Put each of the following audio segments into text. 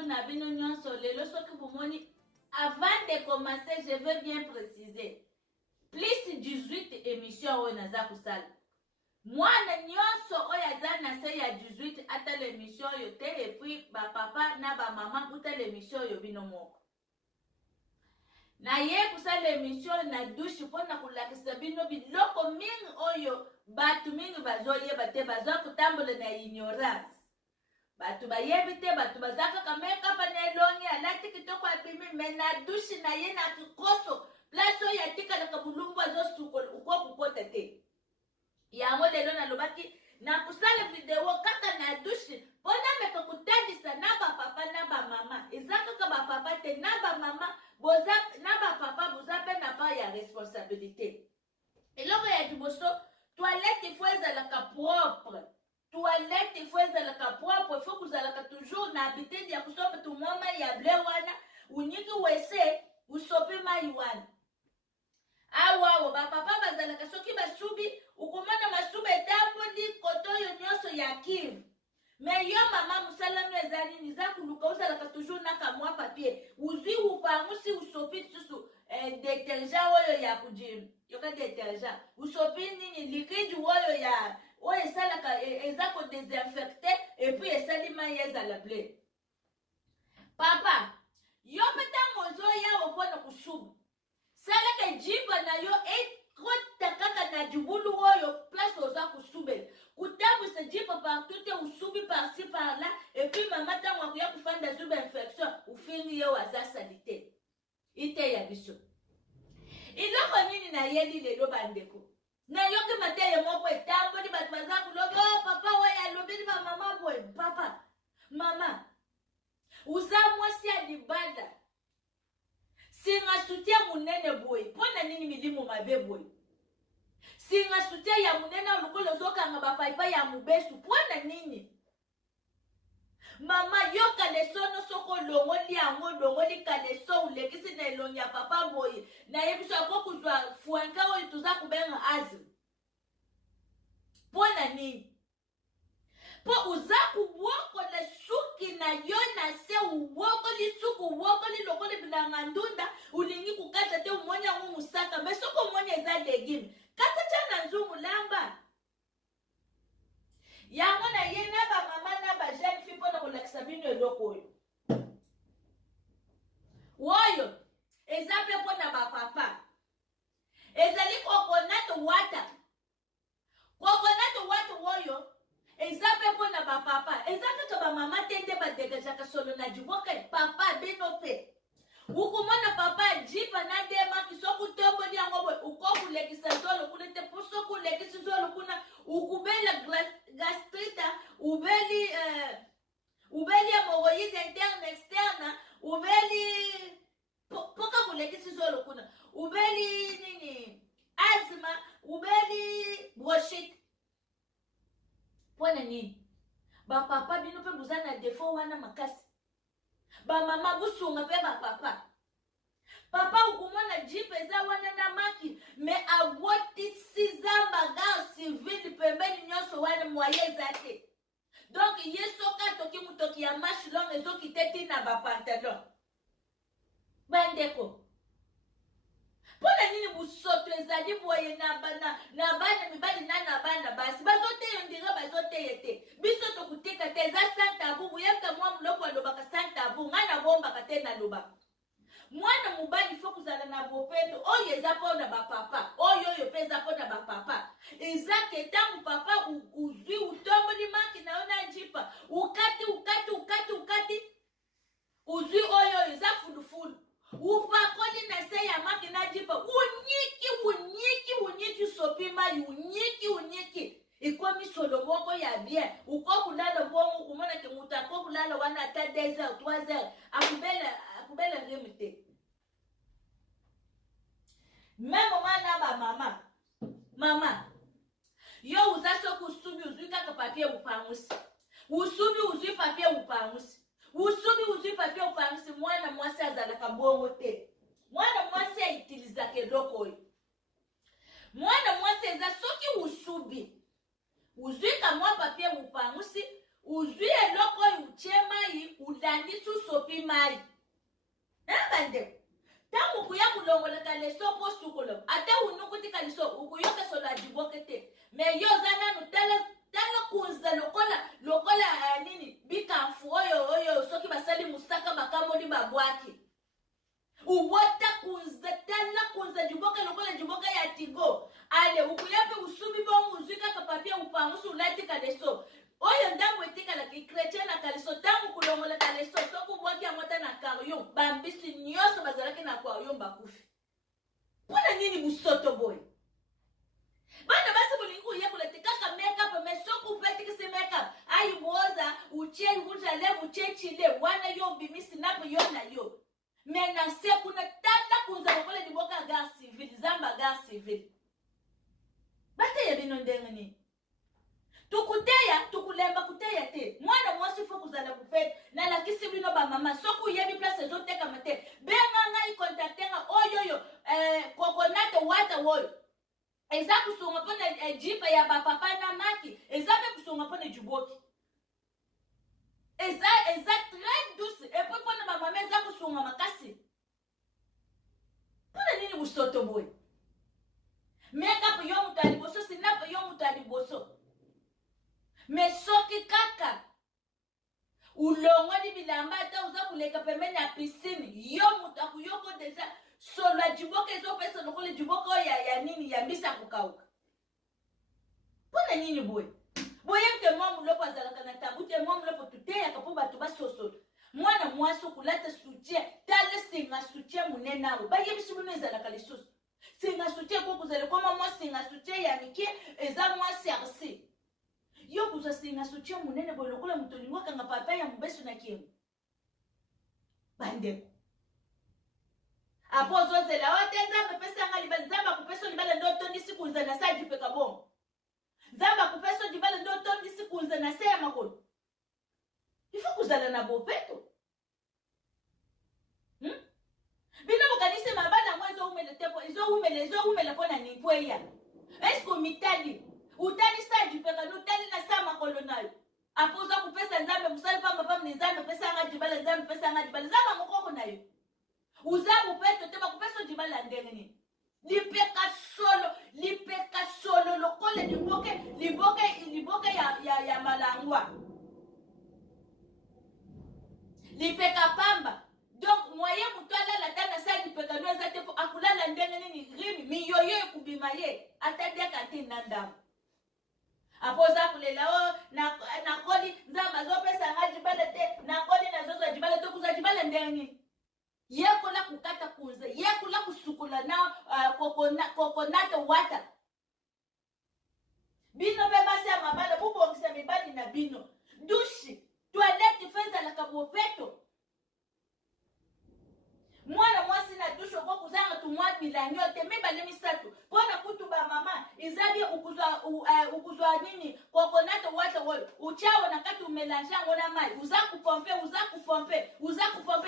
bonjour na bino nyonso lelo soki bomoni. Avant de commencer, je veux bien préciser. Plus 18 émissions oyo naza kusala. Mwana nyonso oyo aza na se ya 18 ata l'émission oyo te et puis ba papa na ba mama uta l'émission oyo bino moko. Na ye kusala l'émission na douche pona kulakisa bino biloko mingi oyo batu mingi bazoyeba te bazo kutambola na ignorance. Batu bayebi te batu bazaka kameka pa na elongi alati kitoko abimi mena douche na ye na kikoso place oyo atika na kabulungu azosuko uko kukota te. Yango lelo na lobaki na kusala video kaka na douche pona meka kutandisa na ba papa na ba mama ezaka ka ba papa te na ba mama boza na ba papa boza pe na pa ya responsabilité. Eloko ya diboso toilette il faut ezalaka propre. Toilette il faut ezalaka propre, il faut kuzalaka toujours na habitude ya kusopa tu mama ya ble wana unyiki wese usope mai wana. Awa ba papa bazalaka soki basubi ukomana masube tambo di koto yo nyoso ya kiv. Mais yo mama musala mwezani niza kuluka uzalaka toujours na kamwa papier. Uzi upangusi usopi tusu detergent oyo ya kujim. Yoka detergent. Usopi nini liquide oyo ya oyo esalaka ezako désinfecté et puis esalima yeza la blé. Papa, yo petango zoya opona kusubu. Salaka jiba na yo kota kaka na jibulu oyo place oza kusube. Kutabu se jiba partout te usubi par-ci par-là et puis mama tango akuya kufanda zube infection ufini yo waza salite. Ite ya biso. Iloko nini na yeli lelo bandeko. Na yoke mateye moko etambo ni batu bazaku logo papa waya lobeli ba mama boy papa mama uza mwasi ya libanda singa sutia munene boy pona nini milimu mabe boy singa sutia ya munene olukolo zoka nga bapaipa ya mubesu pona nini mama yoka lesono soko longoli yango longoli kaleso ulekisi na elongi ya papa boy na yebiso akokuzwa fuenka oyo tuza kubenga azim. Pona nini? Po uza kuwoko le suki na yo na se uwoko li suku uwoko li loko li bilanga ndunda ulingi kukata te umonya ngu musaka mesoko umonya eza legime. Kata chana nzungu lamba. Yango na ye na ba mama na ba jeune fille pona kulakisa bino eloko oyo. Woyo ezape pona ba papa. Ezali coconut water. Coconut water woyo ezape pona ba papa. Ezape to ba mama tende ba degajaka solo na jiboka papa benope. Ukumona papa jipa na dema kisoku tombo ni yango ukoku lekisa solo kunete pusoku lekisa solo kuna ukubela gastrita ubeli hemorrhoïde interne externe ubeli poka kulekisa solo kuna ubeli nini asthma ubeli bronchite. Pona nini ba papa bino pe buzana defo wana makasi. Ba mama busunga pe ba papa. Papa ukumona jipe za wana na maki me awoti sizamba ga civil pembeni nyoso wana mwaye zate. Donc yeso ka toki mutoki ya mash long ezo kiteti na ba pantalon. Bandeko. Pona nini busoto ezali boye na bana mibali na bana basi bazote yondira bazote yete biso to kuteka te za santa bubu yaka mwa mloko alobaka santa bubu ngana bomba katena loba mwana mubali fo kuzala na bopeto oyo eza pona ba papa oyo peza pona ba papa ezake tangu papa uzwi utombo ni maki na ona jipa ukati uzwi oyo eza fulu upakoli na se ya maki na jipa unyiki sopima unyiki ikomi solo moko ya bien ukokulala bongo kumona ke mutako kulala wana ata 2 heures 3 heures akubela remite même mwana ba mama yo uzaso kusubi uzwi kaka papier upangusi usubi uzwi papier upangusi usubi papier upangusi mwana mwasi azalaka bongo te mwana mwasi aitiliza keloko oyo mwana mwasi eza soki usubi uzwi kamwa papier upangusi uzwi eloko oyo uchema yi ulandisi sopi mai. Bande. Tangu kuya kulongola kaleso po sukolo. Ata unukuti kaleso ukuyoka sola jibokete. Me yo zana no tala kunza lokola nini bikamfu oyo soki basali musaka bakamoli babwaki. Uwata kunza tala kunza jiboka lokola jiboka ya tigo. Ale ukuyape usumi bo muzika kapapia upangusu ulati kaleso. Oyo ndambo etika la kikretia na kaleso tangu kulongola kaleso soku bwaki amota na karyo bambisi nyoso bazalaki na kwa yo mbakufi. Pona nini busoto boy? Bana basi bulingu ya kuletekaka makeup me soku petiki se makeup. Ayi boza uche nguja levu uche chile wana yo bimisi napo yo na yo. Mena se kuna tata kunza lokola diboka gar civil zamba gar civil. Bate ya bino ndengani. Tukuteya, tukulemba kuteya te. Mwana mwasi fo kuzala bufete. Na la kisi bino ba mama. Soku yebi place zote kamate. Benga nga i kontaktenga. Oyoyo. Coconut water woyo. Eza kusunga pone jipa ya ba papa na maki. Eza be kusunga pone juboki. Eza très douce. E po pone ba mama eza kusunga makasi. Pone nini musoto boy? Makeup yo mutali boso. Sinap yo mutali boso. Mesoki kaka ulongo di bilamba ata uza kuleka pembeni ya piscine yo mutaku yoko deja solo jiboka ezo pesa lokole jiboka ya nini ya mbisa kukauka. Pona nini boy? Boye mke mwamu lopo azalaka na tabute mwamu lopo tuteya kapo batu basoso. Mwana mwaso kulata sutie tale singa sutie munena abo. Baye bisibuno ezalaka lisoso. Singa sutie kwa kuzale koma mwa singa sutie ya mike eza mwa sersi. Yo kuza singa sutia munene boy lokola mutolingo kanga papa ya mubesu na kiemu. Bande. Apo zozela ote nzamba pesa nga libala nzamba kupeso libala ndo tondi sikunza na sa jipe kabongo. Nzamba kupeso libala ndo tondi sikunza na sa ya makolo. Ifo kuzala na bopeto. Bino bukanisi mabana mwezo umele tepo izo umele pona nipwe ya. Esko mitali utani saji peka nutani na sama kolonayo. Apoza kupesa nzambe musali pamba pamba ni nzambe pesa nga jibala nzambe pesa nga jibala nzamba mukoko nayo. Uzabu peto tema kupeso jibala ndengeni. Lipeka solo lokole liboke ya malangwa. Lipeka pamba. Donc moye mutwala la tana saji peka nweza tepo akulala ndengeni ni rimi miyoyo kubimaye atadia kati nandamu. Apoza kulela na kodi nzamba zo pesa nga jibala te na kodi na zozo jibala to kuza jibala ndeni yeko la kukata kuza yeko la kusukula na coconut water bino be basi ya mabala bubo ngisa mibali na bino dushi toilette fenza la kabopeto mwana mwasi na dusho kwa kuzanga tumwa milanyote mibale misatu pona kutuba mama izabi ukuzwa nini coconut water woy uchawo na kati umelanja ngona mai uza kupompe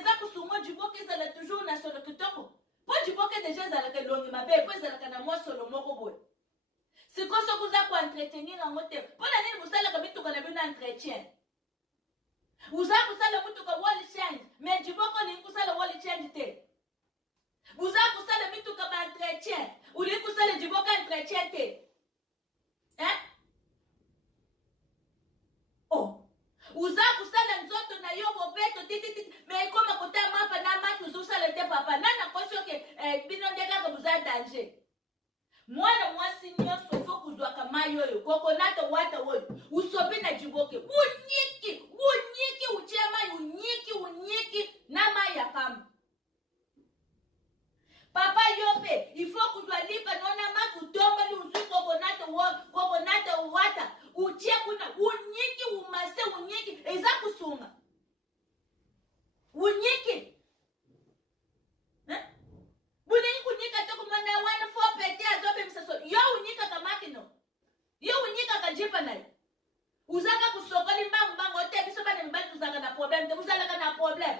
za kusungo jiboke za la toujours na solo kitoko po jiboke deja za la kelongi mabe po za la kana mwa solo moko boy sikoso kuza ku entretenir ngote pona nini musala kabitu kana bina entretien uza kusala mutu ka wall change mais jiboko ni kusala wall change te uza kusala mitu ka ba entretien uli kusala jiboko entretien te uza kusala nzoto na yo bobeto titi mais koma kota mapa na maki uzusala te papa nana kosho ke bino ndeka ka buza danger mwana mwasi nyoso fo kuzwa kama yoyo coconut water woyo usobi na jiboke unyiki unyiki na mai ya pamba papa yope ifo kuzwa lipa nona maku tomba li uzu coconut water uchie kuna unyiki umase unyiki eza kusunga unyiki buni kunyika toko mana wana fo pete azobe msaso yo unyika kamakino yo unyika kajipa nayo uzaka kusokoli mbangu ote biso bana mbali tuzaka na problem te uzalaka na problem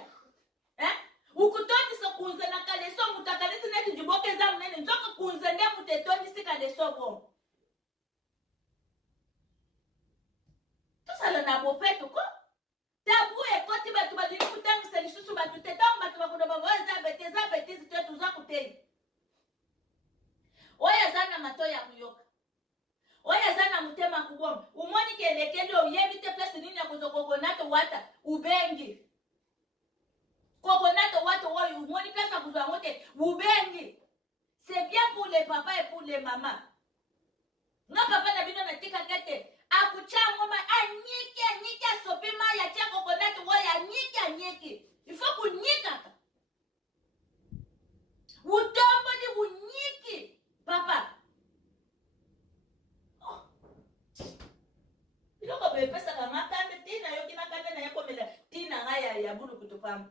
ukutondi so kunze na kaleso mutakalisi neti jiboke za mnene nzoka kunze nde mutetondi si kaleso bon tusala na bopeto ko tabu ekoti batu badini kutangisa lisusu Wubengi. C'est bien pour les papas et pour les mamans. Non, papa n'a bien dit que akucha ngoma anyiki sopima ya tia coconut wa anyiki. Il faut kunyika. Utombo ni unyiki, papa. Oh. Iloko bepesa kama kande tina yoki na kande na yako mela tina ngaya ya bulu kutopamba.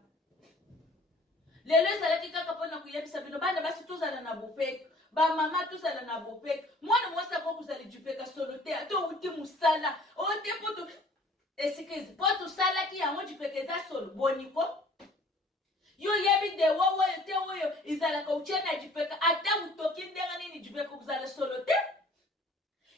Lelo ezalaki kaka mpona kuyebisa bino bana basi tozala na bopeka bamama tozala na bopeka mwana mwasi ako kozala dupeka solo te ato uti mosala oyo te po esikrize mpo tosalaki yango dupeka eza solo boniko yo yebi de oyo te oyo ezalaka utie na dupeka ata utoki ndenge nini dupeka kozala solo te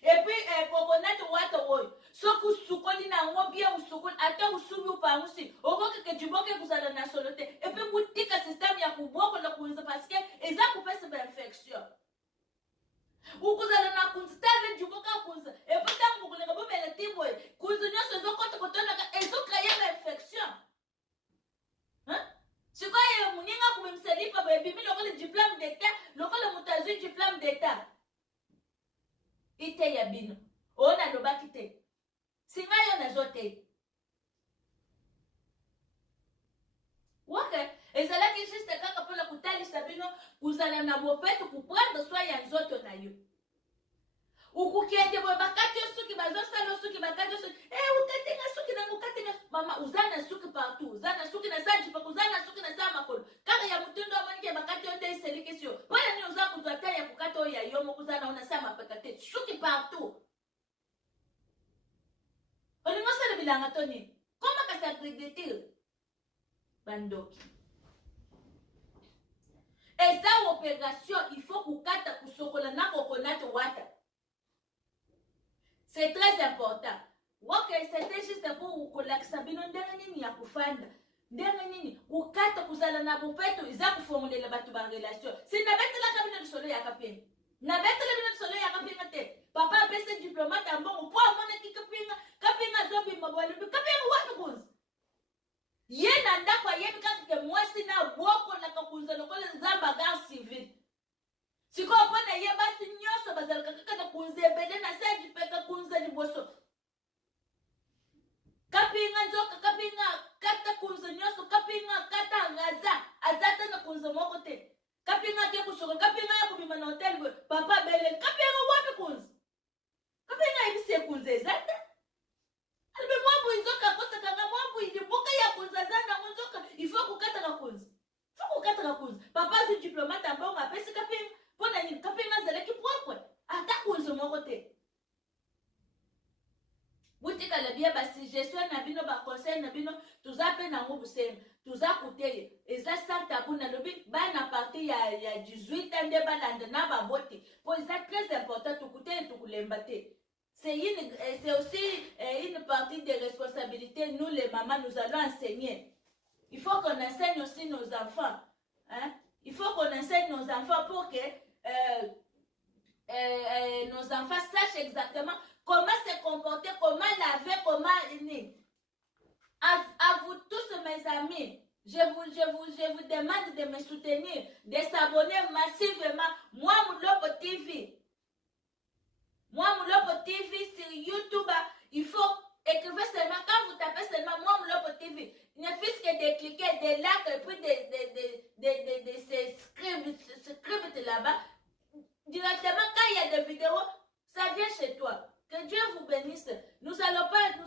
epuis coconut wata oyo soki usukoli nango bien usukoli ata usubi upangusi okokeke diboke kozala na solo te epuis kutika systeme ya kubokola kunza parce que eza kopesa bainfection ukozala na kunza tave diboka kunza epuis ntango bokoleka bomela ti boye kunza nyonso ezokota kotondaka ezokaya bainfection sikoyo moninga komemisa lipa boyebimi lokola diplôme d'état lokola moto azwi diplôme d'état ite ya bino oyo nalobaki te singa yo nazo te wake ezalaki juste kaka mpona kotalisa bino kozala na bopeto koprendre soin ya nzoto na yo ukukende boye bakati yo suki bazosala yo suki bakati yo suki ukatinga suki nango ukatinga mama uza na suki partout uza na suki na sa jipaka uza na suki na sa makolo kaka ya mutundu amonike bakati yo nde eseliki siyo mpona nini uza kozwa ta ya kokata oyo ya yo moko uza na ona sa mapeka te suki partout olingo osala bilanga to nini komaka sacrigetire bandoki eza opération il faut kokata kosokola na coconut water. C'est très important. Ok, c'était juste pour kolakisa bino ndenge nini ya kufanda. Ndenge nini kukata kuzala na bopeto iza kuformulela batu ba relation. Si na betela kabina lisolo ya kapinga. Na betela bina lisolo ya kapinga te. Papa apese diplomate ambongo po amona ki kapinga zobi mabwali. Kapinga wapi kunza? Ye na ndakwa yebi kake mwasi na boko na kakunza lokola zamba gar civil. Siko pona ye basi nyoso bazalaka kaka na kunza ebele na sa jipeka kunza liboso. Kapinga nzoka kapinga kata kunza nyoso kapinga kata ngaza azata na kunza moko te. Kapinga ke kusoka kapinga ya kubima na hotel papa bele kapinga wapi kunza? Kapinga ibise kunza ezata. Albe mwabu inzoka kosa kanga mwabu ilibuka ya kunza zanda nzoka ifo kukata ka kunza. Ifo kukata ka kunza. Papa zi diplomate ambonga pesi kapinga pona nini kapinga zeleki propre ata kunza moko te. Butika la bia basi gestion na bino ba conseil na bino tuza pe na ngubu sema tuza kuteye eza santa kuna lobi bana parti ya 18 ans de balanda na ba boti po eza très important tukuteye tukulemba te. C'est aussi une partie des responsabilités. Nous, les mamans, nous allons enseigner. Il faut qu'on enseigne aussi nos enfants. Hein? Il faut qu'on enseigne nos enfants pour que nos enfants sachent exactement comment se comporter, comment laver, comment... À vous tous, mes amis, je vous demande de me soutenir, de s'abonner massivement. Moi, Moulopo TV. Moi, Moulopo TV sur YouTube, il faut écrire seulement, quand vous tapez seulement Moi, Moulopo TV, il ne suffit que de cliquer, de like et puis de se script là-bas. Directement, quand il y a des vidéos, ça vient chez toi. Que Dieu vous bénisse. Nous allons pas nous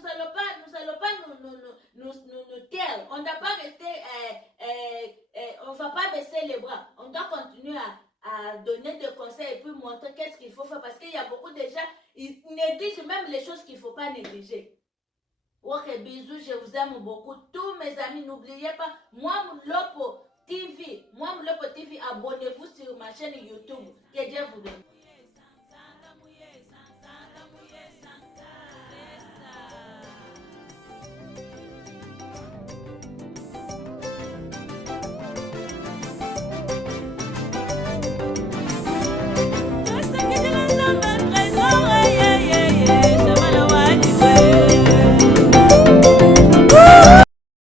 taire. On ne doit pas rester, on ne va pas baisser les bras. On doit continuer à donner des conseils et puis montrer qu'est-ce qu'il faut faire. Parce qu'il y a beaucoup de gens, ils négligent même les choses qu'il ne faut pas négliger. Ok, bisous, je vous aime beaucoup. Tous mes amis, n'oubliez pas, Moi Moulopo TV, abonnez-vous sur ma chaîne YouTube. Que Dieu vous bénisse.